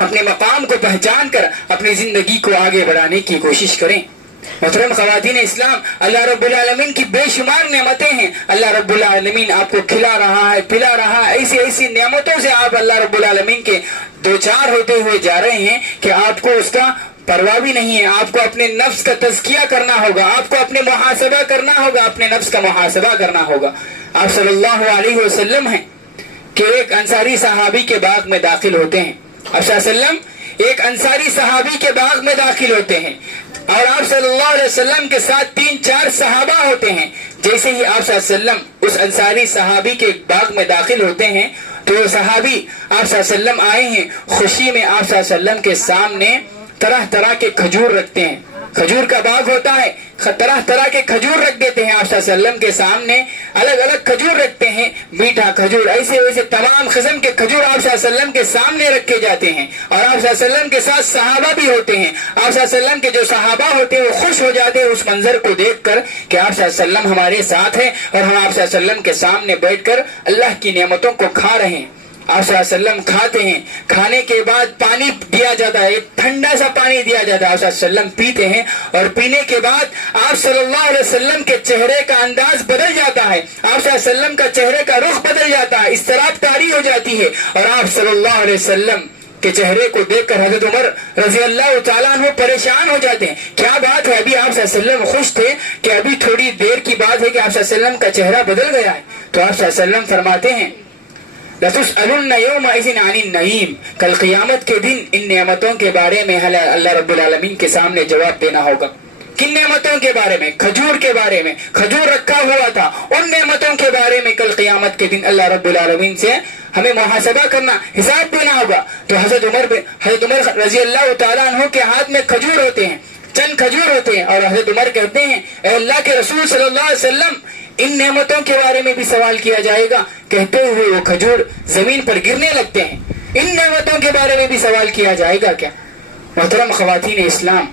اپنے مقام کو پہچان کر اپنی زندگی کو آگے بڑھانے کی کوشش کریں۔ محترم خواتین اسلام، اللہ رب العالمین کی بے شمار نعمتیں ہیں۔ اللہ رب العالمین آپ کو کھلا رہا ہے، پلا رہا ہے، ایسی نعمتوں سے آپ اللہ رب العالمین کے دو چار ہوتے ہوئے جا رہے ہیں کہ آپ کو اس کا پرواہ بھی نہیں ہے۔ آپ کو اپنے نفس کا تزکیہ کرنا ہوگا، آپ کو اپنے محاسبہ کرنا ہوگا، اپنے نفس کا محاسبہ کرنا ہوگا۔ آپ صلی اللہ علیہ وسلم ہیں کہ ایک انصاری صحابی کے باغ میں داخل ہوتے ہیں۔ آپ صلی اللہ علیہ وسلم ایک انصاری صحابی کے باغ میں داخل ہوتے ہیں اور آپ صلی اللہ علیہ وسلم کے ساتھ 3-4 صحابہ ہوتے ہیں۔ جیسے ہی آپ صلی اللہ علیہ وسلم اس انصاری صحابی کے باغ میں داخل ہوتے ہیں تو وہ صحابی آپ صلی اللہ علیہ وسلم آئے ہیں، خوشی میں آپ صلی اللہ علیہ وسلم کے سامنے طرح طرح کے کھجور رکھتے ہیں۔ کھجور کا باغ ہوتا ہے، طرح طرح کے کھجور رکھ دیتے ہیں آپ صلی اللہ علیہ وسلم کے سامنے، الگ الگ کھجور رکھتے ہیں، میٹھا کھجور، ایسے ویسے تمام قسم کے کھجور آپ صلی اللہ علیہ وسلم کے سامنے رکھے جاتے ہیں۔ اور آپ صلی اللہ علیہ وسلم کے ساتھ صحابہ بھی ہوتے ہیں۔ آپ صلی اللہ علیہ وسلم کے جو صحابہ ہوتے ہیں وہ خوش ہو جاتے ہیں اس منظر کو دیکھ کر کہ آپ صلی اللہ علیہ وسلم ہمارے ساتھ ہیں اور ہم آپ صلی اللہ علیہ وسلم کے سامنے بیٹھ کر اللہ کی نعمتوں کو کھا رہے ہیں۔ آپ صلی اللہ علیہ وسلم کھاتے ہیں، کھانے کے بعد پانی دیا جاتا ہے، ٹھنڈا سا پانی دیا جاتا ہے، آپ صلی اللہ علیہ وسلم پیتے ہیں اور پینے کے بعد آپ صلی اللہ علیہ وسلم کے چہرے کا انداز بدل جاتا ہے، آپ صلی اللہ علیہ وسلم کا چہرے کا رخ بدل جاتا ہے، اضطراب طاری ہو جاتی ہے اور آپ صلی اللہ علیہ وسلم کے چہرے کو دیکھ کر حضرت عمر رضی اللہ تعالیٰ عنہ پریشان ہو جاتے ہیں۔ کیا بات ہے، ابھی آپ صلی اللہ علیہ وسلم خوش تھے کہ ابھی تھوڑی دیر کی بات ہے کہ آپ صلی اللہ علیہ وسلم کا چہرہ بدل گیا ہے؟ تو آپ صلی اللہ علیہ وسلم فرماتے ہیں لَتُسْأَلُنَّ يَوْمَئِذٍ عَنِ النَّعِيمِ، کل قیامت کے دن ان نعمتوں کے بارے میں اللہ رب العالمین کے سامنے جواب دینا ہوگا۔ کن نعمتوں کے بارے میں؟ کھجور کے بارے میں، کھجور رکھا ہوا تھا، ان نعمتوں کے بارے میں کل قیامت کے دن اللہ رب العالمین سے ہمیں محاسبہ کرنا، حساب دینا ہوگا۔ تو حضرت عمر رضی اللہ تعالیٰ عنہ کے ہاتھ میں کھجور ہوتے ہیں، چند کھجور ہوتے ہیں اور حضرت عمر کہتے ہیں اے اللہ کے رسول صلی اللہ علیہ وسلم، ان نعمتوں کے بارے میں بھی سوال کیا جائے گا؟ کہتے ہوئے وہ کھجور زمین پر گرنے لگتے ہیں۔ ان نعمتوں کے بارے میں بھی سوال کیا جائے گا کیا؟ محترم خواتین اسلام،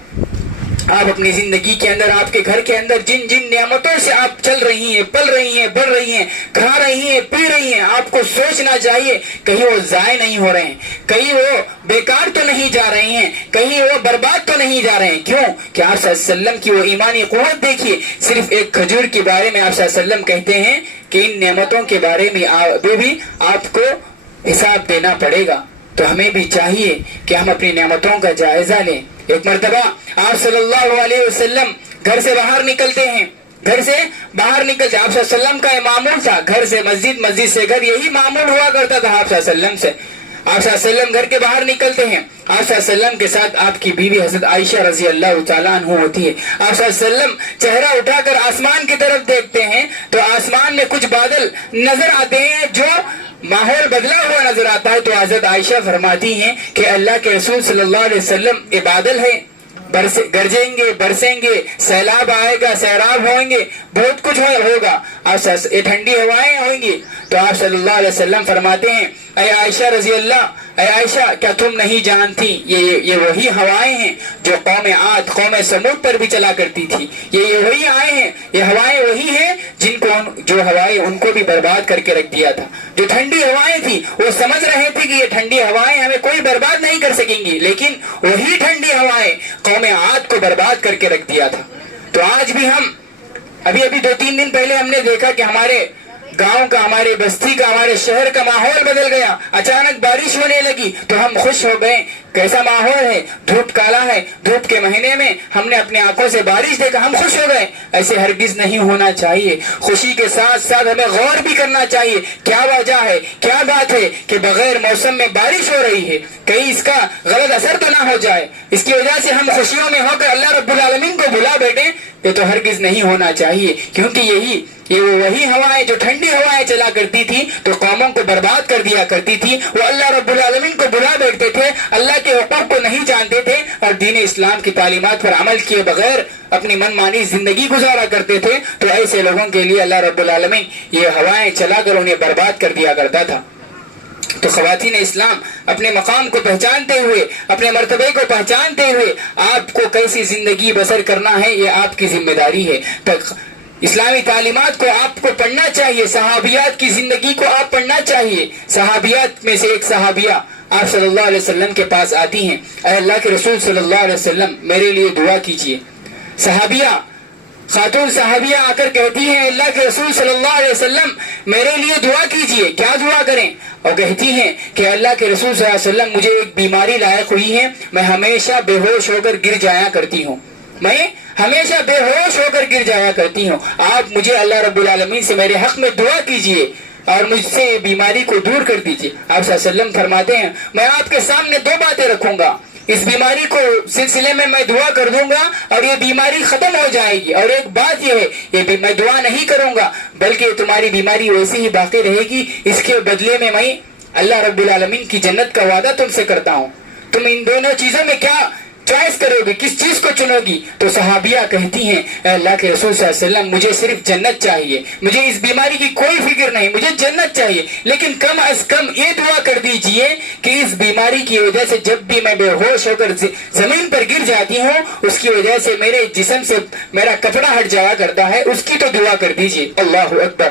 آپ اپنی زندگی کے اندر، آپ کے گھر کے اندر جن نعمتوں سے آپ چل رہی ہیں، پل رہی ہیں، بڑھ رہی ہیں، کھا رہی ہیں، پی رہی ہیں، آپ کو سوچنا چاہیے کہیں وہ ضائع نہیں ہو رہے ہیں، کہیں وہ بیکار تو نہیں جا رہے ہیں، کہیں وہ برباد تو نہیں جا رہے ہیں۔ کیوں کہ آپ صلی اللہ علیہ وسلم کی وہ ایمانی قوت دیکھیے، صرف ایک کھجور کے بارے میں آپ صلی اللہ علیہ وسلم کہتے ہیں کہ ان نعمتوں کے بارے میں بھی آپ کو حساب دینا پڑے گا۔ تو ہمیں بھی چاہیے کہ ہم اپنی نعمتوں کا جائزہ لیں۔ ایک مرتبہ آپ صلی اللہ علیہ وسلم گھر سے باہر نکلتے ہیں، آپ صلی اللہ علیہ وسلم کا یہ معمول تھا، گھر سے مسجد، مسجد سے گھر، یہی معمول ہوا کرتا تھا آپ صلی اللہ علیہ وسلم سے۔ آپ صلی اللہ علیہ وسلم گھر کے باہر نکلتے ہیں، آپ صلی اللہ علیہ وسلم کے ساتھ آپ کی بیوی حضرت عائشہ رضی اللہ تعالیٰ عنہ ہوتی ہے۔ آپ صلی اللہ علیہ وسلم چہرہ اٹھا کر آسمان کی طرف دیکھتے ہیں تو آسمان میں کچھ بادل نظر آتے ہیں، جو ماحول بدلا ہوا نظر آتا ہے۔ تو حضرت عائشہ فرماتی ہیں کہ اللہ کے رسول صلی اللہ علیہ وسلم یہ بادل ہے، گرجیں گے، برسیں گے، سیلاب آئے گا، سیراب ہوئیں گے، بہت کچھ ہوگا، یہ ٹھنڈی ہوائیں ہوں گی۔ تو آپ صلی اللہ علیہ وسلم فرماتے ہیں اے عائشہ رضی اللہ، اے عائشہ کیا تم نہیں جانتی یہ وہی ہوائیں ہیں جو قوم عاد، قوم سمود پر بھی چلا کرتی تھی، یہ وہی آئے ہیں، یہ ہوائیں وہی ہیں جن کو جو ہوائیں ان کو بھی برباد کر کے رکھ دیا تھا۔ جو ٹھنڈی ہوائیں تھی وہ سمجھ رہے تھے کہ یہ ٹھنڈی ہوائیں ہمیں کوئی برباد نہیں کر سکیں گی، لیکن وہی ٹھنڈی ہوائیں قوم عاد کو برباد کر کے رکھ دیا تھا۔ تو آج بھی ہم ابھی 2-3 دن پہلے ہم نے دیکھا کہ ہمارے گاؤں کا، ہمارے بستی کا، ہمارے شہر کا ماحول بدل گیا، اچانک بارش ہونے لگی تو ہم خوش ہو گئے. کیسا ماحول ہے، دھوپ کالا ہے، دھوپ کے مہینے میں ہم نے اپنے آنکھوں سے بارش دیکھا، ہم خوش ہو گئے. ایسے ہرگز نہیں ہونا چاہیے. خوشی کے ساتھ ساتھ ہمیں غور بھی کرنا چاہیے کیا وجہ ہے، کیا بات ہے کہ بغیر موسم میں بارش ہو رہی ہے. کہیں اس کا غلط اثر تو نہ ہو جائے، اس کی وجہ سے ہم خوشیوں میں ہو کر اللہ رب العالمین کو بھلا بیٹھیں. یہ تو ہرگز نہیں ہونا چاہیے، کیونکہ یہ وہی ہوائیں جو ٹھنڈی ہوائیں چلا کرتی تھی تو قوموں کو برباد کر دیا کرتی تھی. وہ اللہ رب العالمین کو بلا بیٹھتے تھے، اللہ کے حقوق کو نہیں جانتے تھے اور دین اسلام کی تعلیمات پر عمل کیے بغیر اپنی من مانی زندگی گزارا کرتے تھے. تو ایسے لوگوں کے لیے اللہ رب العالمین یہ ہوائیں چلا کر انہیں برباد کر دیا کرتا تھا. تو خواتین اسلام اپنے مقام کو پہچانتے ہوئے، اپنے مرتبے کو پہچانتے ہوئے آپ کو کیسی زندگی بسر کرنا ہے یہ آپ کی ذمہ داری ہے. اسلامی تعلیمات کو آپ کو پڑھنا چاہیے، صحابیات کی زندگی کو آپ پڑھنا چاہیے. صحابیات میں سے ایک صحابیہ آپ صلی اللہ علیہ وسلم کے پاس آتی ہیں، اے اللہ کے رسول صلی اللہ علیہ وسلم میرے لیے دعا کیجیے. صحابیہ، خاتون صحابیہ آ کر کہتی ہیں اللہ کے رسول صلی اللہ علیہ وسلم میرے لیے دعا کیجیے. کیا دعا کریں؟ اور کہتی ہیں کہ اللہ کے رسول صلی اللہ علیہ وسلم مجھے ایک بیماری لاحق ہوئی ہے، میں ہمیشہ بے ہوش ہو کر گر جایا کرتی ہوں، میں ہمیشہ بے ہوش ہو کر گر جایا کرتی ہوں. آپ مجھے اللہ رب العالمین سے میرے حق میں دعا کیجیے اور مجھ سے بیماری کو دور کر دیجیے. آپ صلی اللہ علیہ وسلم فرماتے ہیں میں آپ کے سامنے 2 باتیں رکھوں گا، اس بیماری کو سلسلے میں دعا کر دوں گا اور یہ بیماری ختم ہو جائے گی. اور ایک بات یہ ہے، یہ میں دعا نہیں کروں گا بلکہ تمہاری بیماری ویسے ہی باقی رہے گی، اس کے بدلے میں میں اللہ رب العالمین کی جنت کا وعدہ تم سے کرتا ہوں. تم ان دونوں چیزوں میں کیا چوائس کرو گی، کس چیز کو چنو گی؟ تو صحابیہ کہتی ہیں اے اللہ کے رسول صلی اللہ علیہ وسلم مجھے صرف جنت چاہیے، مجھے اس بیماری کی کوئی فکر نہیں، مجھے جنت چاہیے. لیکن کم از کم یہ دعا کر دیجئے کہ اس بیماری کی وجہ سے جب بھی میں بے ہوش ہو کر زمین پر گر جاتی ہوں اس کی وجہ سے میرے جسم سے میرا کپڑا ہٹ جایا کرتا ہے، اس کی تو دعا کر دیجئے. اللہ اکبر!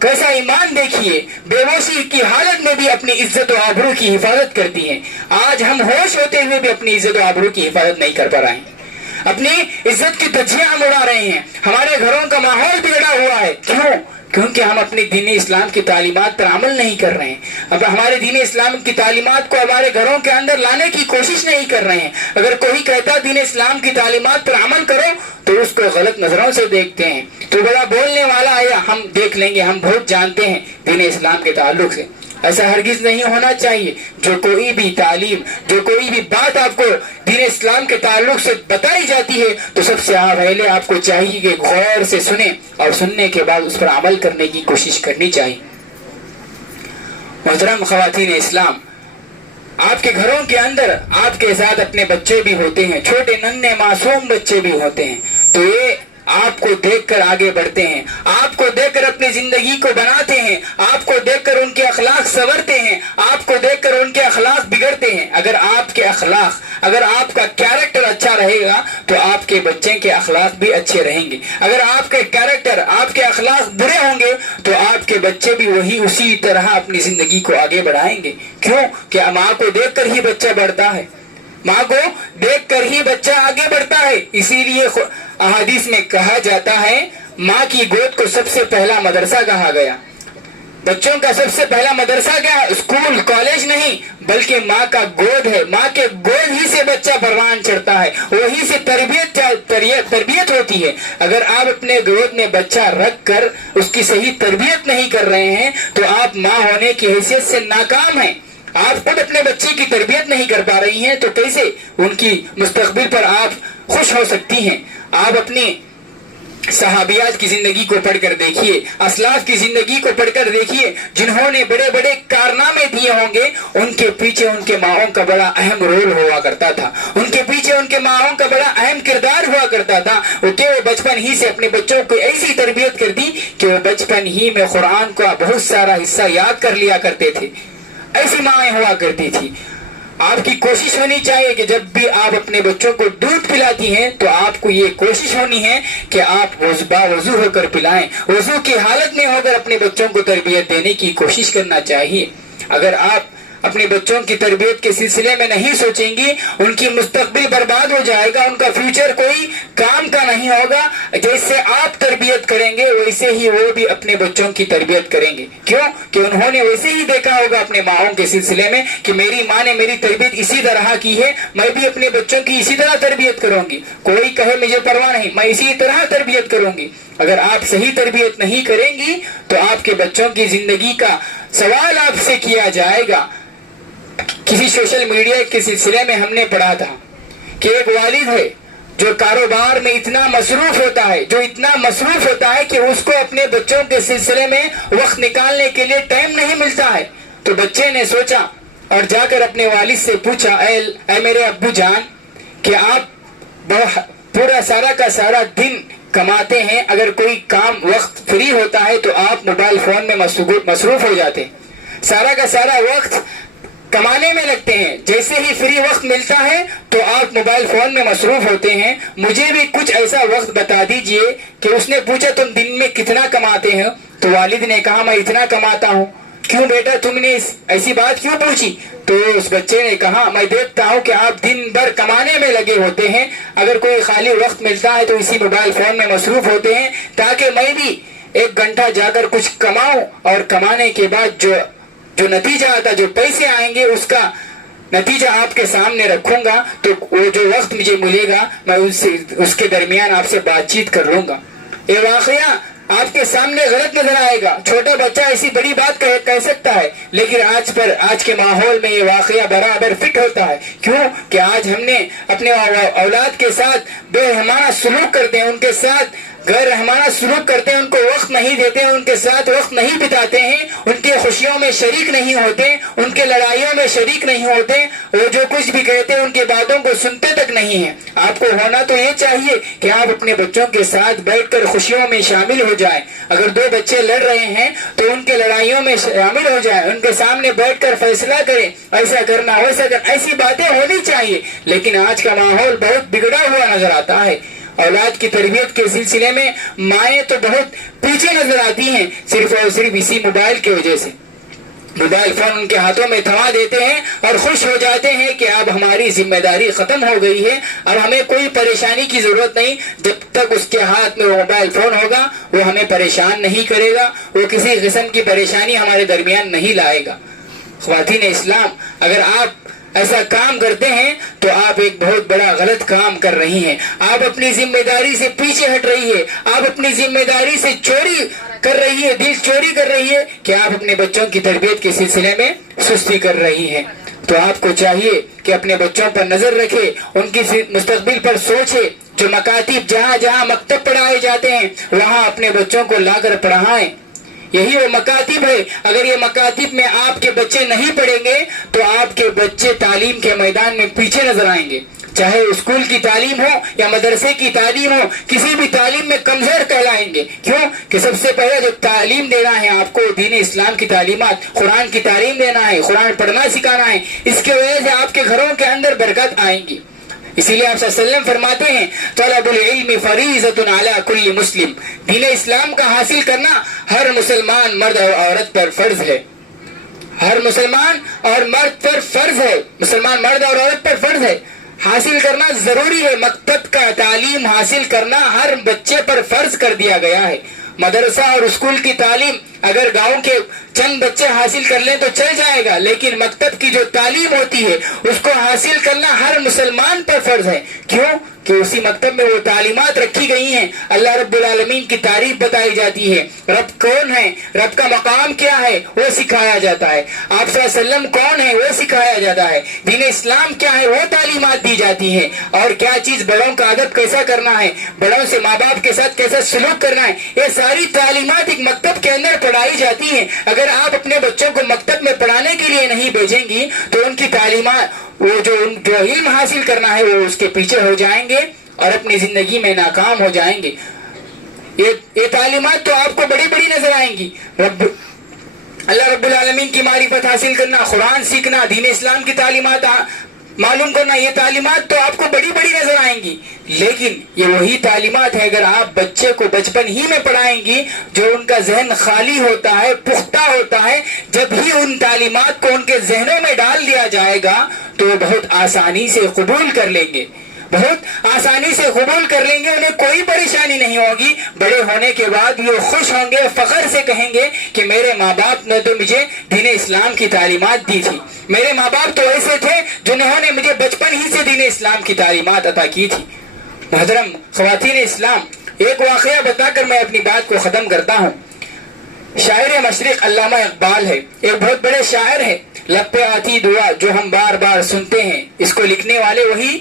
کیسا ایمان دیکھیے، بے ہوشی کی حالت میں بھی اپنی عزت و آبرو کی حفاظت کرتی ہیں. آج ہم ہوش ہوتے ہوئے بھی اپنی عزت و آبرو کی حفاظت نہیں کر پا رہے ہیں، اپنی عزت کی دھجیاں ہم اڑا رہے ہیں. ہمارے گھروں کا ماحول بگڑا ہوا ہے. کیوں؟ کیونکہ ہم اپنے دین اسلام کی تعلیمات پر عمل نہیں کر رہے ہیں. اب ہمارے دین اسلام کی تعلیمات کو ہمارے گھروں کے اندر لانے کی کوشش نہیں کر رہے ہیں. اگر کوئی کہتا دین اسلام کی تعلیمات پر عمل کرو تو اس کو غلط نظروں سے دیکھتے ہیں، تو بڑا بولنے والا آیا، ہم دیکھ لیں گے، ہم بہت جانتے ہیں دین اسلام کے تعلق سے. ایسا ہرگز نہیں ہونا چاہیے. جو کوئی بھی تعلیم، جو کوئی بھی بات آپ کو دین اسلام کے تعلق سے بتائی جاتی ہے تو سب سے پہلے آپ کو چاہیے کہ غور سے سنیں اور سننے کے بعد اس پر عمل کرنے کی کوشش کرنی چاہیے. محترم خواتین اسلام، آپ کے گھروں کے اندر آپ کے ساتھ اپنے بچے بھی ہوتے ہیں، چھوٹے ننھے معصوم بچے بھی ہوتے ہیں. تو یہ آپ کو دیکھ کر آگے بڑھتے ہیں، آپ کو دیکھ کر اپنی زندگی کو بناتے ہیں، آپ کو دیکھ کر ان کے اخلاق سنورتے ہیں، آپ کو دیکھ کر ان کے اخلاق بگڑتے ہیں. اگر آپ کے اخلاق، اگر آپ کا کیریکٹر اچھا رہے گا تو آپ کے بچے کے اخلاق بھی اچھے رہیں گے. اگر آپ کے کیریکٹر، آپ کے اخلاق برے ہوں گے تو آپ کے بچے بھی اسی طرح اپنی زندگی کو آگے بڑھائیں گے. کیوں کہ ماں کو دیکھ کر ہی بچہ بڑھتا ہے، ماں کو دیکھ کر ہی بچہ آگے بڑھتا ہے. اسی لیے احادیث میں کہا جاتا ہے ماں کی گود کو سب سے پہلا مدرسہ کہا گیا. بچوں کا سب سے پہلا مدرسہ کیا ہے؟ اسکول، کالج نہیں، بلکہ ماں کا گود ہے. ماں کے گود ہی سے بچہ پروان چڑھتا ہے، وہی سے تربیت ہوتی ہے. اگر آپ اپنے گود میں بچہ رکھ کر اس کی صحیح تربیت نہیں کر رہے ہیں تو آپ ماں ہونے کی حیثیت سے ناکام ہیں. آپ خود اپنے بچے کی تربیت نہیں کر پا رہی ہیں تو کیسے ان کی مستقبل پر آپ خوش ہو سکتی ہیں؟ آپ اپنی صحابیات کی زندگی کو پڑھ کر دیکھیے، اسلاف کی زندگی کو پڑھ کر دیکھیے، جنہوں نے بڑے بڑے کارنامے دیے ہوں گے، ان کے پیچھے ان کے ماؤں کا بڑا اہم رول ہوا کرتا تھا، ان کے پیچھے ان کے ماؤں کا بڑا اہم کردار ہوا کرتا تھا. وہ بچپن ہی سے اپنے بچوں کو ایسی تربیت کر دی کہ وہ بچپن ہی میں قرآن کا بہت سارا حصہ یاد کر لیا کرتے تھے. ایسی مائیں ہوا کرتی تھی. آپ کی کوشش ہونی چاہیے کہ جب بھی آپ اپنے بچوں کو دودھ پلاتی ہیں تو آپ کو یہ کوشش ہونی ہے کہ آپ باوضو ہو کر پلائیں، وضو کی حالت میں ہو کر اپنے بچوں کو تربیت دینے کی کوشش کرنا چاہیے. اگر آپ اپنے بچوں کی تربیت کے سلسلے میں نہیں سوچیں گی ان کی مستقبل برباد ہو جائے گا، ان کا فیوچر کوئی کام کا نہیں ہوگا۔ جیسے آپ تربیت کریں گے ویسے ہی وہ بھی اپنے بچوں کی تربیت کریں گے۔ کیوں کہ انہوں نے ویسے ہی دیکھا ہوگا اپنے ماؤں کے سلسلے میں کہ میری ماں نے میری تربیت اسی طرح کی ہے، میں بھی اپنے بچوں کی اسی طرح تربیت کروں گی، کوئی کہے مجھے پرواہ نہیں، میں اسی طرح تربیت کروں گی۔ اگر آپ صحیح تربیت نہیں کریں گی تو آپ کے بچوں کی زندگی کا سوال آپ سے کیا جائے گا۔ کسی سوشل میڈیا کے سلسلے میں ہم نے پڑھا تھا کہ ایک والد ہے جو کاروبار میں اتنا مصروف ہوتا ہے کہ اس کو اپنے بچوں کے سلسلے میں وقت نکالنے کے لیے ٹائم نہیں ملتا ہے۔ تو بچے نے سوچا اور جا کر اپنے والد سے پوچھا، اے میرے ابو جان، کہ آپ پورا سارا کا سارا دن کماتے ہیں، اگر کوئی کام وقت فری ہوتا ہے تو آپ موبائل فون میں مصروف ہو جاتے ہیں، سارا کا سارا وقت کمانے میں لگتے ہیں، جیسے ہی فری وقت ملتا ہے تو آپ موبائل فون میں مصروف ہوتے ہیں، مجھے بھی کچھ ایسا وقت بتا دیجئے۔ کہ اس نے پوچھا تم دن میں کتنا کماتے ہیں؟ تو والد نے کہا میں اتنا کماتا ہوں۔ کیوں بیٹا تم نے ایسی بات کیوں پوچھی؟ تو اس بچے نے کہا میں دیکھتا ہوں کہ آپ دن بھر کمانے میں لگے ہوتے ہیں، اگر کوئی خالی وقت ملتا ہے تو اسی موبائل فون میں مصروف ہوتے ہیں، تاکہ میں بھی 1 گھنٹہ جا کر کچھ کماؤں اور کمانے کے بعد جو نتیجہ آتا، جو پیسے آئیں گے، اس کا نتیجہ آپ کے سامنے رکھوں گا، تو وہ جو وقت مجھے ملے گا میں اس کے درمیان آپ سے بات چیت کر لوں گا۔ یہ واقعہ آپ کے سامنے غلط نظر آئے گا، چھوٹا بچہ ایسی بڑی بات کہہ سکتا ہے، لیکن آج کے ماحول میں یہ واقعہ برابر فٹ ہوتا ہے۔ کیوں کہ آج ہم نے اپنے اولاد کے ساتھ بے رحمانہ سلوک کرتے ہیں، ان کے ساتھ غیر رحمانہ سلوک کرتے ہیں، ان کو وقت نہیں دیتے ہیں، ان کے ساتھ وقت نہیں بتاتے ہیں، ان کے خوشیوں میں شریک نہیں ہوتے، ان کے لڑائیوں میں شریک نہیں ہوتے، وہ جو کچھ بھی کہتے ہیں ان کی باتوں کو سنتے تک نہیں ہیں۔ آپ کو ہونا تو یہ چاہیے کہ آپ اپنے بچوں کے ساتھ بیٹھ کر خوشیوں میں شامل ہو جائیں۔ اگر 2 بچے لڑ رہے ہیں تو ان کے لڑائیوں میں شامل ہو جائیں، ان کے سامنے بیٹھ کر فیصلہ کریں، ایسا کرنا ویسا کرنا، ایسی باتیں ہونی چاہیے۔ لیکن آج کا ماحول بہت بگڑا ہوا نظر آتا ہے۔ اولاد کی تربیت کے سلسلے میں مائیں تو بہت پیچھے نظر آتی ہیں، صرف اور صرف اسی موبائل کی وجہ سے۔ موبائل فون ان کے ہاتھوں میں تھما دیتے ہیں اور خوش ہو جاتے ہیں کہ اب ہماری ذمہ داری ختم ہو گئی ہے، اب ہمیں کوئی پریشانی کی ضرورت نہیں۔ جب تک اس کے ہاتھ میں وہ موبائل فون ہوگا وہ ہمیں پریشان نہیں کرے گا، وہ کسی قسم کی پریشانی ہمارے درمیان نہیں لائے گا۔ خواتین اسلام، اگر آپ ایسا کام کرتے ہیں تو آپ ایک بہت بڑا غلط کام کر رہی ہیں، آپ اپنی ذمہ داری سے پیچھے ہٹ رہی ہے، آپ اپنی ذمہ داری سے چوری کر رہی ہے، دل چوری کر رہی ہے کہ آپ اپنے بچوں کی تربیت کے سلسلے میں سستی کر رہی ہیں۔ تو آپ کو چاہیے کہ اپنے بچوں پر نظر رکھے، ان کی مستقبل پر سوچے، جو مکاتب جہاں جہاں مکتب پڑھائے جاتے ہیں وہاں اپنے بچوں کو لا کر پڑھائیں۔ یہی وہ مکاتب ہے، اگر یہ مکاتب میں آپ کے بچے نہیں پڑھیں گے تو آپ کے بچے تعلیم کے میدان میں پیچھے نظر آئیں گے، چاہے اسکول کی تعلیم ہو یا مدرسے کی تعلیم ہو، کسی بھی تعلیم میں کمزور کہلائیں گے۔ کیوں کہ سب سے پہلے جو تعلیم دینا ہے آپ کو دین اسلام کی تعلیمات، قرآن کی تعلیم دینا ہے، قرآن پڑھنا سکھانا ہے، اس کی وجہ سے آپ کے گھروں کے اندر برکت آئیں گی۔ اسی لیے آپ صلی اللہ علیہ وسلم فرماتے ہیں طلب العلم فریضۃ علی کل مسلم، دین اسلام کا حاصل کرنا ہر مسلمان مرد اور عورت پر فرض ہے، ہر مسلمان اور مرد پر فرض ہے، مسلمان مرد اور عورت پر فرض ہے، حاصل کرنا ضروری ہے۔ مکتب کا تعلیم حاصل کرنا ہر بچے پر فرض کر دیا گیا ہے۔ مدرسہ اور اسکول کی تعلیم اگر گاؤں کے چند بچے حاصل کر لیں تو چل جائے گا، لیکن مکتب کی جو تعلیم ہوتی ہے اس کو حاصل کرنا ہر مسلمان پر فرض ہے۔ کیوں کہ اسی مکتب میں وہ تعلیمات رکھی گئی ہیں، اللہ رب العالمین کی تعریف بتائی جاتی ہے، رب کون ہے، رب کا مقام کیا ہے وہ سکھایا جاتا ہے، آپ صلی اللہ علیہ وسلم کون ہے وہ سکھایا جاتا ہے، دین اسلام کیا ہے وہ تعلیمات دی جاتی ہے، اور کیا چیز بڑوں کا ادب کیسا کرنا ہے، بڑوں سے ماں باپ کے ساتھ کیسا سلوک کرنا ہے، یہ ساری تعلیمات ایک مکتب کے اندر پڑھائی جاتی ہیں۔ اگر آپ اپنے بچوں کو مکتب میں پڑھانے کے لیے نہیں بھیجیں گی تو ان کی تعلیمات، وہ جو علم حاصل کرنا ہے وہ اس کے پیچھے ہو جائیں گے اور اپنی زندگی میں ناکام ہو جائیں گے۔ یہ تعلیمات تو آپ کو بڑی بڑی نظر آئیں گی، اللہ رب العالمین کی معرفت حاصل کرنا، قرآن سیکھنا، دین اسلام کی تعلیمات معلوم کرنا. یہ تعلیمات تو آپ کو بڑی بڑی نظر آئیں گی، لیکن یہ وہی تعلیمات ہے اگر آپ بچے کو بچپن ہی میں پڑھائیں گی، جو ان کا ذہن خالی ہوتا ہے، پختہ ہوتا ہے، جب ہی ان تعلیمات کو ان کے ذہنوں میں ڈال دیا جائے گا تو وہ بہت آسانی سے قبول کر لیں گے، بہت آسانی سے قبول کر لیں گے. انہیں کوئی پریشانی نہیں ہوگی. بڑے ہونے کے بعد وہ خوش ہوں گے، فخر سے کہیں گے کہ میرے ماں باپ نے تو مجھے دین اسلام کی تعلیمات دی تھی، میرے ماں باپ تو ایسے تھے جنہوں نے مجھے بچپن ہی سے دین اسلام کی تعلیمات عطا کی تھی. محترم خواتین اسلام، ایک واقعہ بتا کر میں اپنی بات کو ختم کرتا ہوں. شاعر مشرق علامہ اقبال ہے، ایک بہت بڑے شاعر ہے. لب پہ آتی دعا جو ہم بار بار سنتے ہیں، اس کو لکھنے والے وہی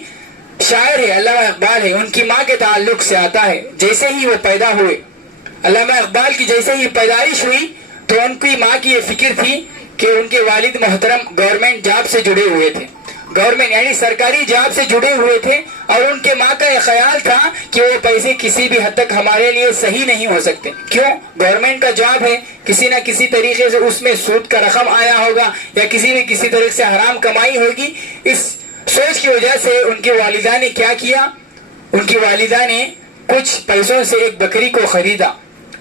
شاعر ہے، علامہ اقبال ہے. ان کی ماں کے تعلق سے آتا ہے. جیسے ہی وہ پیدا ہوئے، علامہ اقبال کی جیسے ہی پیدائش ہوئی تو ان کی ماں کی یہ فکر تھی کہ ان کے والد محترم گورنمنٹ جاب سے جڑے ہوئے تھے، گورنمنٹ یعنی سرکاری جاب سے جڑے ہوئے تھے، اور ان کے ماں کا یہ خیال تھا کہ وہ پیسے کسی بھی حد تک ہمارے لیے صحیح نہیں ہو سکتے. کیوں؟ گورنمنٹ کا جاب ہے، کسی نہ کسی طریقے سے اس میں سود کا رقم آیا ہوگا یا کسی طریقے سے حرام کمائی ہوگی. اس سوچ کی وجہ سے ان کی والدہ نے کیا کیا، ان کی والدہ نے کچھ پیسوں سے ایک بکری کو خریدا.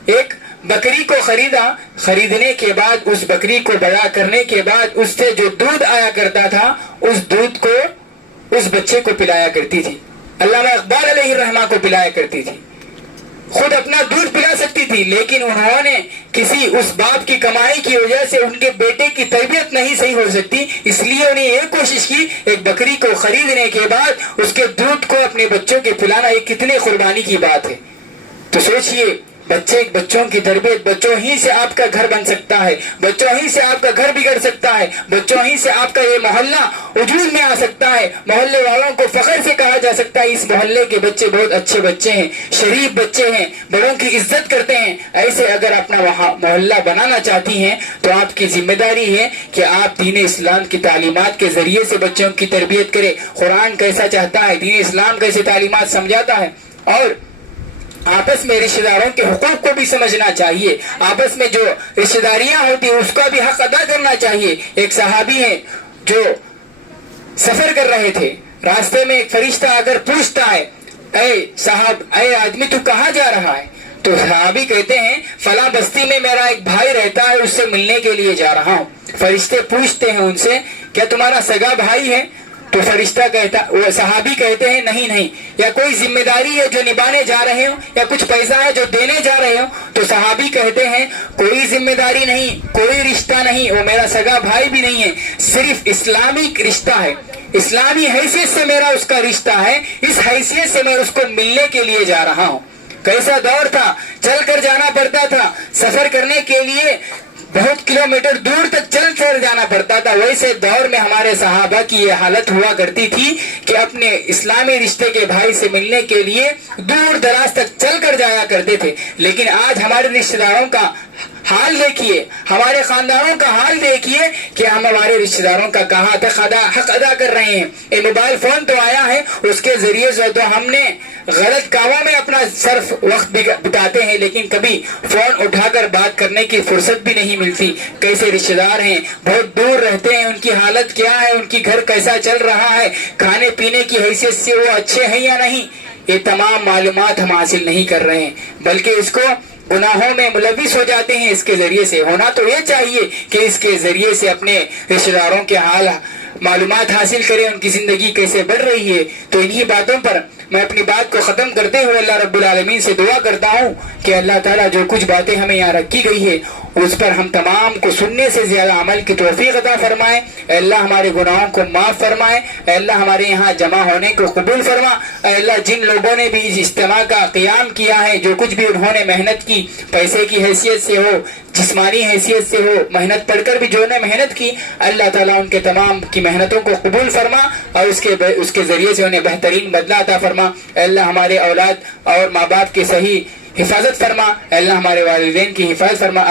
ایک بکری کو خریدنے کے بعد اس بکری کو بڑا کرنے کے بعد اس سے جو دودھ آیا کرتا تھا اس دودھ کو اس بچے کو پلایا کرتی تھی. علامہ اقبال علیہ الرحمہ کو پلایا کرتی تھی. خود اپنا دودھ پلا سکتی تھی، لیکن انہوں نے کسی اس باپ کی کمائی کی وجہ سے ان کے بیٹے کی تربیت نہیں صحیح ہو سکتی، اس لیے انہیں یہ کوشش کی ایک بکری کو خریدنے کے بعد اس کے دودھ کو اپنے بچوں کے پلانا. یہ کتنے قربانی کی بات ہے. تو سوچئے، بچوں کی تربیت، بچوں ہی سے آپ کا گھر بن سکتا ہے، بچوں ہی سے آپ کا گھر بگڑ سکتا ہے، بچوں ہی سے آپ کا یہ محلہ وجود میں آ سکتا ہے. محلے والوں کو فخر سے کہا جا سکتا ہے اس محلے کے بچے بہت اچھے بچے ہیں، شریف بچے ہیں، بڑوں کی عزت کرتے ہیں. ایسے اگر اپنا محلہ بنانا چاہتی ہیں تو آپ کی ذمہ داری ہے کہ آپ دین اسلام کی تعلیمات کے ذریعے سے بچوں کی تربیت کریں. قرآن کیسا چاہتا ہے، دین اسلام کیسے تعلیمات سمجھاتا ہے، اور آپس میں رشتہ داروں کے حقوق کو بھی سمجھنا چاہیے. آپس میں جو رشتہ داریاں ہوتی ہیں اس کا بھی حق ادا کرنا چاہیے. ایک صحابی ہے جو سفر کر رہے تھے، راستے میں ایک فرشتہ اگر پوچھتا ہے اے صاحب، اے آدمی تو کہاں جا رہا ہے، تو صحابی کہتے ہیں فلاں بستی میں میرا ایک بھائی رہتا ہے، اس سے ملنے کے لیے جا رہا ہوں. فرشتے پوچھتے ہیں ان سے کیا تمہارا سگا بھائی ہے؟ تو فرشتہ کہتا، وہ صحابی کہتے ہیں نہیں، یا کوئی ذمہ داری ہے جو نبھانے جا رہے ہو، یا کچھ پیسہ ہے جو دینے جا رہے ہو. تو صحابی کہتے ہیں کوئی ذمہ داری نہیں، کوئی رشتہ نہیں، وہ میرا سگا بھائی بھی نہیں ہے، صرف اسلامی رشتہ ہے، اسلامی حیثیت سے میرا اس کا رشتہ ہے، اس حیثیت سے میں اس کو ملنے کے لیے جا رہا ہوں. کیسا دور تھا، چل کر جانا پڑتا تھا، سفر کرنے کے لیے بہت کلومیٹر دور تک چل کر جانا پڑتا تھا. ویسے دور میں ہمارے صحابہ کی یہ حالت ہوا کرتی تھی کہ اپنے اسلامی رشتے کے بھائی سے ملنے کے لیے دور دراز تک چل کر جایا کرتے تھے. لیکن آج ہمارے رشتہ داروں کا حال دیکھیے، ہمارے خاندانوں کا حال دیکھیے کہ ہم ہمارے رشتہ داروں کا کہاں تک حق ادا کر رہے ہیں. یہ موبائل فون تو آیا ہے، اس کے ذریعے سے تو ہم نے غلط کاموں میں اپنا صرف وقت بتاتے ہیں، لیکن کبھی فون اٹھا کر بات کرنے کی فرصت بھی نہیں ملتی. کیسے رشتہ دار ہیں، بہت دور رہتے ہیں، ان کی حالت کیا ہے، ان کی گھر کیسا چل رہا ہے، کھانے پینے کی حیثیت سے وہ اچھے ہیں یا نہیں، یہ تمام معلومات ہم حاصل نہیں کر رہے ہیں، بلکہ اس کو گناہوں میں ملوث ہو جاتے ہیں. اس کے ذریعے سے ہونا تو یہ چاہیے کہ اس کے ذریعے سے اپنے رشتہ داروں کے حال معلومات حاصل کریں، ان کی زندگی کیسے بڑھ رہی ہے. تو انہی باتوں پر میں اپنی بات کو ختم کرتے ہوئے اللہ رب العالمین سے دعا کرتا ہوں کہ اللہ تعالیٰ جو کچھ باتیں ہمیں یہاں رکھی گئی ہے اس پر ہم تمام کو سننے سے زیادہ عمل کی توفیق عطا فرمائے. اے اللہ ہمارے گناہوں کو معاف فرمائے. اے اللہ ہمارے یہاں جمع ہونے کو قبول فرما. اے اللہ جن لوگوں نے بھی اس اجتماع کا قیام کیا ہے، جو کچھ بھی انہوں نے محنت کی، پیسے کی حیثیت سے ہو، جسمانی حیثیت سے ہو، محنت پڑھ کر بھی جو نے محنت کی، اللہ تعالیٰ ان کے تمام کی محنتوں کو قبول فرما اور اس کے ذریعے سے انہیں بہترین بدلہ عطا فرما. اے اللہ ہمارے اولاد اور ماں باپ کی صحیح حفاظت فرما. اے اللہ ہمارے والدین کی حفاظت فرما.